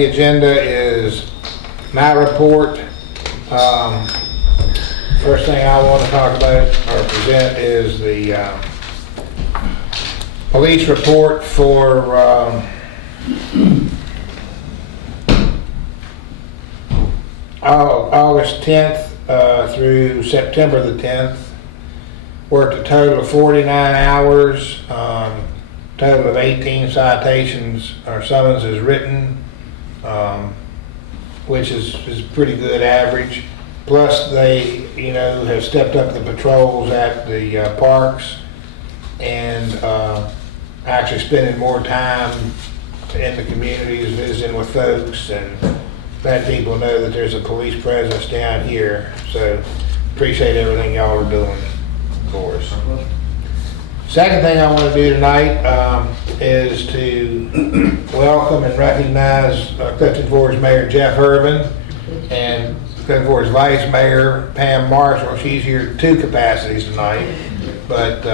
the agenda is my report. First thing I want to talk about or present is the police report for August 10th through September the 10th. Worked a total of 49 hours, total of 18 citations or summonses written, which is pretty good average. Plus they, have stepped up the patrols at the parks and actually spending more time in the communities, visiting with folks and letting people know that there's a police presence down here. So appreciate everything y'all are doing for us. Second thing I want to do tonight is to welcome and recognize Clifton Forge Mayor Jeff Irvin and Clifton Forge Vice Mayor Pam Marshall. She's here in 2 capacities tonight, but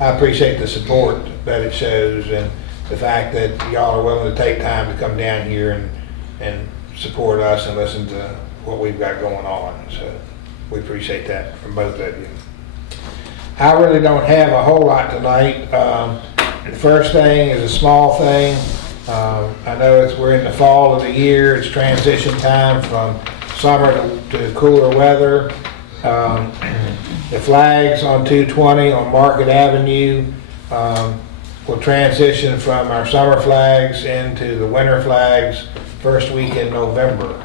I appreciate the support that it shows and the fact that y'all are willing to take time to come down here and support us and listen to what we've got going on. So we appreciate that from both of you. I really don't have a whole lot tonight. The first thing is a small thing. I know we're in the fall of the year. It's transition time from summer to cooler weather. The flags on 220 on Market Avenue will transition from our summer flags into the winter flags first week in November.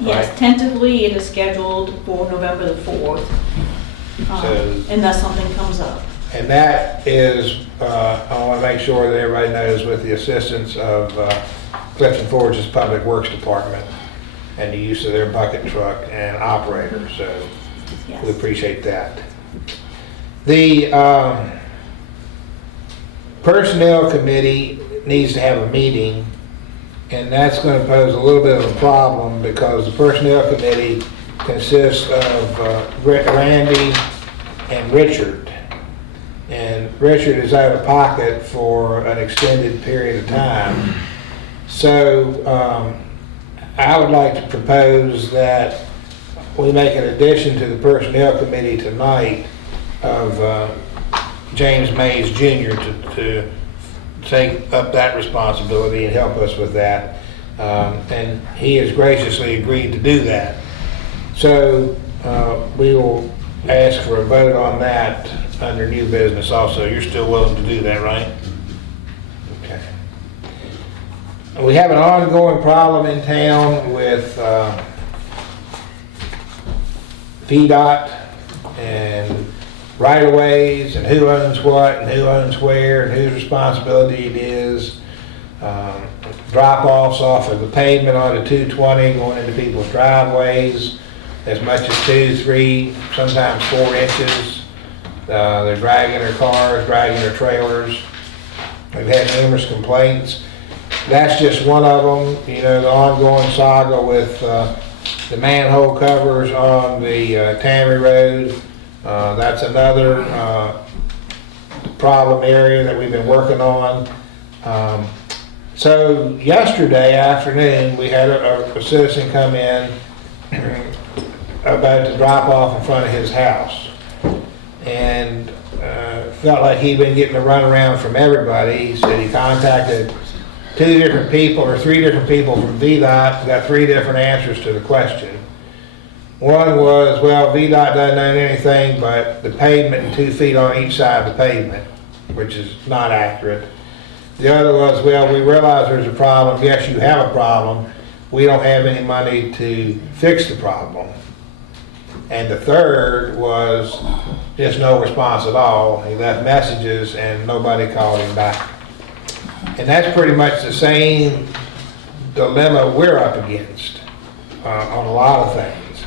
Yes, right? Tentatively it is scheduled for November the 4th. Unless something comes up. And that is, I want to make sure that everybody knows, with the assistance of Clifton Forge's Public Works Department and the use of their bucket truck and operator. So yes, we appreciate that. The Personnel Committee needs to have a meeting, and that's going to pose a little bit of a problem because the Personnel Committee consists of Randy and Richard. And Richard is out of pocket for an extended period of time. So I would like to propose that we make an addition to the Personnel Committee tonight of James Mays Jr. to take up that responsibility and help us with that. And he has graciously agreed to do that. So we will ask for a vote on that under new business also. You're still willing to do that, right? Okay. We have an ongoing problem in town with VDOT and right-of-ways and who owns what and who owns where and whose responsibility it is. Drop-offs off of the pavement onto 220 going into people's driveways as much as 2, 3, sometimes 4 inches. They're dragging their cars, dragging their trailers. We've had numerous complaints. That's just one of them. The ongoing saga with the manhole covers on the Tammy Road. That's another problem area that we've been working on. So yesterday afternoon, we had a citizen come in about to drop off in front of his house, and felt like he'd been getting a runaround from everybody. He said he contacted 2 different people or 3 different people from VDOT, got 3 different answers to the question. One was, well, VDOT doesn't own anything but the pavement and 2 feet on each side of the pavement, which is not accurate. The other was, well, we realize there's a problem. Yes, you have a problem. We don't have any money to fix the problem. And the third was just no response at all. He left messages and nobody called him back. And that's pretty much the same dilemma we're up against on a lot of things.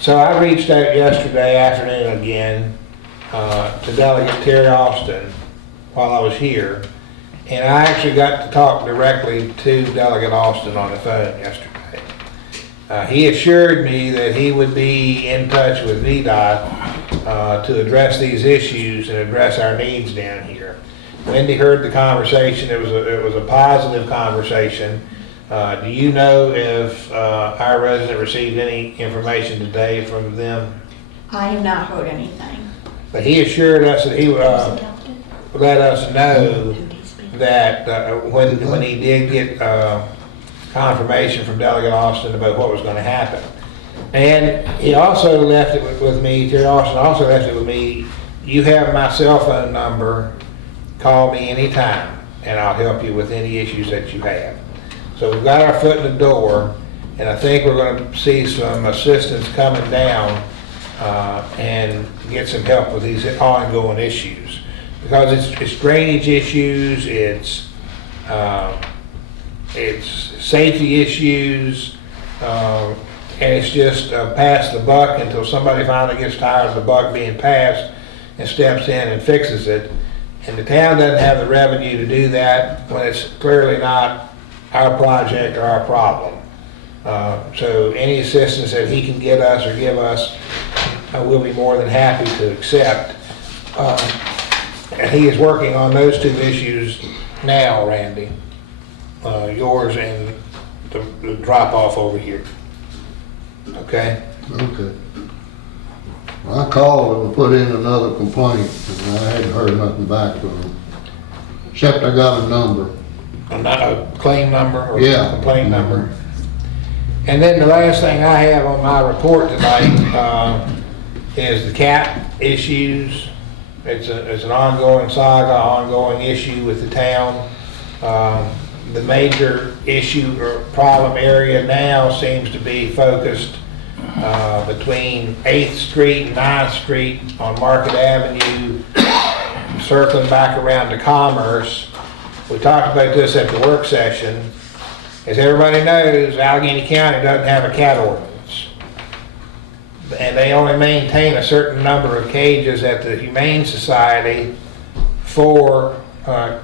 So I reached out yesterday afternoon again to Delegate Terry Austin while I was here. And I actually got to talk directly to Delegate Austin on the phone yesterday. He assured me that he would be in touch with VDOT to address these issues and address our needs down here. Wendy heard the conversation. It was a positive conversation. Do you know if our resident received any information today from them? I have not heard anything. But he assured us that he would let us know that when he did get confirmation from Delegate Austin about what was going to happen. And he also left it with me, Terry Austin also left it with me, you have my cell phone number, call me anytime, and I'll help you with any issues that you have. So we've got our foot in the door, and I think we're going to see some assistance coming down and get some help with these ongoing issues. Because it's drainage issues, it's safety issues, and it's just pass the buck until somebody finally gets tired of the buck being passed and steps in and fixes it. And the town doesn't have the revenue to do that when it's clearly not our project or our problem. So any assistance that he can get us or give us, we'll be more than happy to accept. And he is working on those two issues now, Randy. Yours and the drop off over here. Okay? Okay. Well, I called and put in another complaint, and I hadn't heard nothing back from them. Except I got a number. Not a claim number or Yeah. a complaint number. And then the last thing I have on my report tonight is the cat issues. It's an ongoing saga, ongoing issue with the town. The major issue or problem area now seems to be focused between 8th Street and 9th Street on Market Avenue, circling back around to Commerce. We talked about this at the work session. As everybody knows, Allegheny County doesn't have a cat ordinance. And they only maintain a certain number of cages at the Humane Society for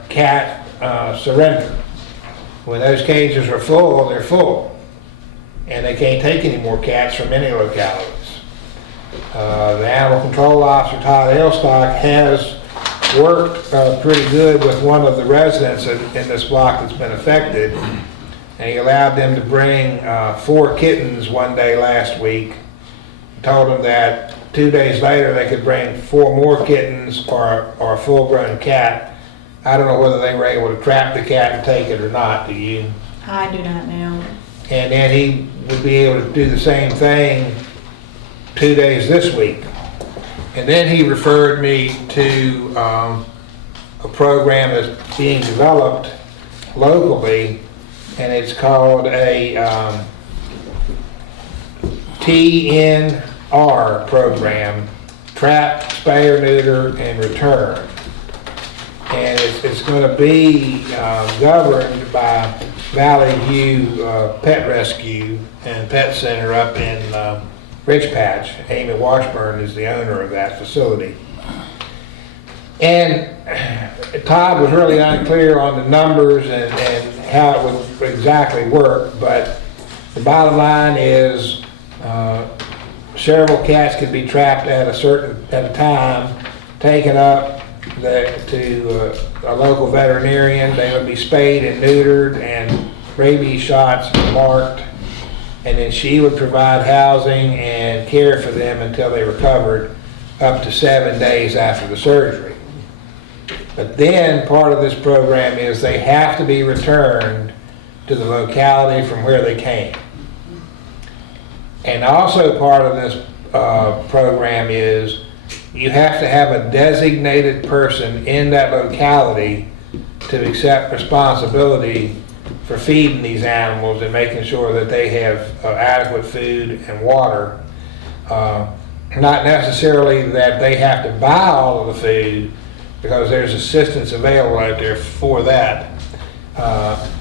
cat surrender. When those cages are full, they're full. And they can't take any more cats from any localities. The animal control officer, Todd Elstock, has worked pretty good with one of the residents in this block that's been affected. And he allowed them to bring 4 kittens one day last week. Told them that 2 days later they could bring 4 more kittens or a full-grown cat. I don't know whether they were able to trap the cat and take it or not, do you? I do not know. And then he would be able to do the same thing 2 days this week. And then he referred me to a program that's being developed locally, and it's called a TNR program, Trap, Spay or Neuter, and Return. And it's going to be governed by Valley View Pet Rescue and Pet Center up in Ridge Patch. Amy Washburn is the owner of that facility. And Todd was really unclear on the numbers and how it would exactly work, but the bottom line is several cats could be trapped at a time, taken up to a local veterinarian. They would be spayed and neutered and rabies shots marked, and then she would provide housing and care for them until they recovered, up to 7 days after the surgery. But then part of this program is they have to be returned to the locality from where they came. And also part of this program is you have to have a designated person in that locality to accept responsibility for feeding these animals and making sure that they have adequate food and water. Not necessarily that they have to buy all of the food, because there's assistance available out there for that.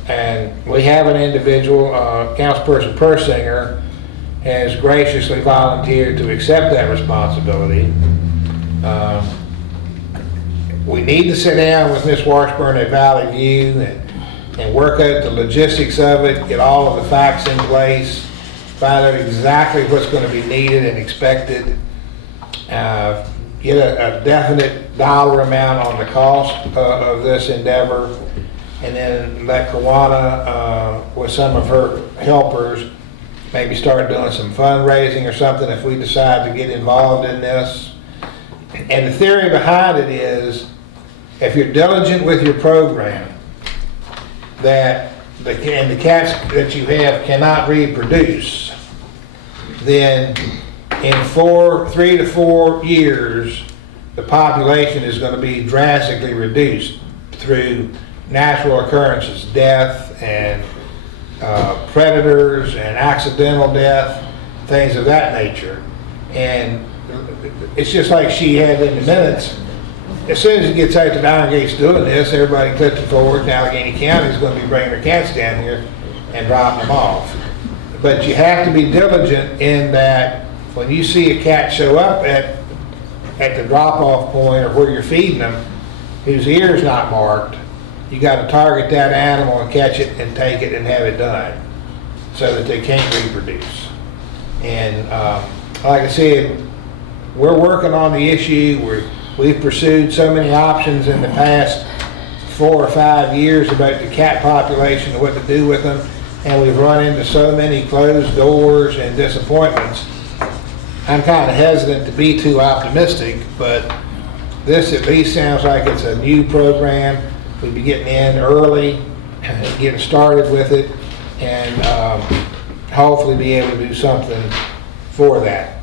And we have an individual, Councilperson Persinger, has graciously volunteered to accept that responsibility. We need to sit down with Ms. Washburn at Valley View and work out the logistics of it, get all of the facts in place, find out exactly what's going to be needed and expected, get a definite dollar amount on the cost of this endeavor, and then let Kawana, with some of her helpers, maybe start doing some fundraising or something if we decide to get involved in this. And the theory behind it is, if you're diligent with your program, that the cats that you have cannot reproduce, then in 3 to 4 years, the population is going to be drastically reduced through natural occurrences, death and predators and accidental death, things of that nature. And it's just like she had in the minutes. As soon as it gets out that Iron Gate's doing this, everybody in Clifton Forward and Allegheny County is going to be bringing their cats down here and dropping them off. But you have to be diligent in that when you see a cat show up at the drop-off point or where you're feeding them, whose ear is not marked, you got to target that animal and catch it and take it and have it done so that they can't reproduce. And like I said, we're working on the issue. We've pursued so many options in the past 4 or 5 years about the cat population and what to do with them, and we've run into so many closed doors and disappointments. I'm kind of hesitant to be too optimistic, but this at least sounds like it's a new program. We'd be getting in early and getting started with it, and hopefully be able to do something for that.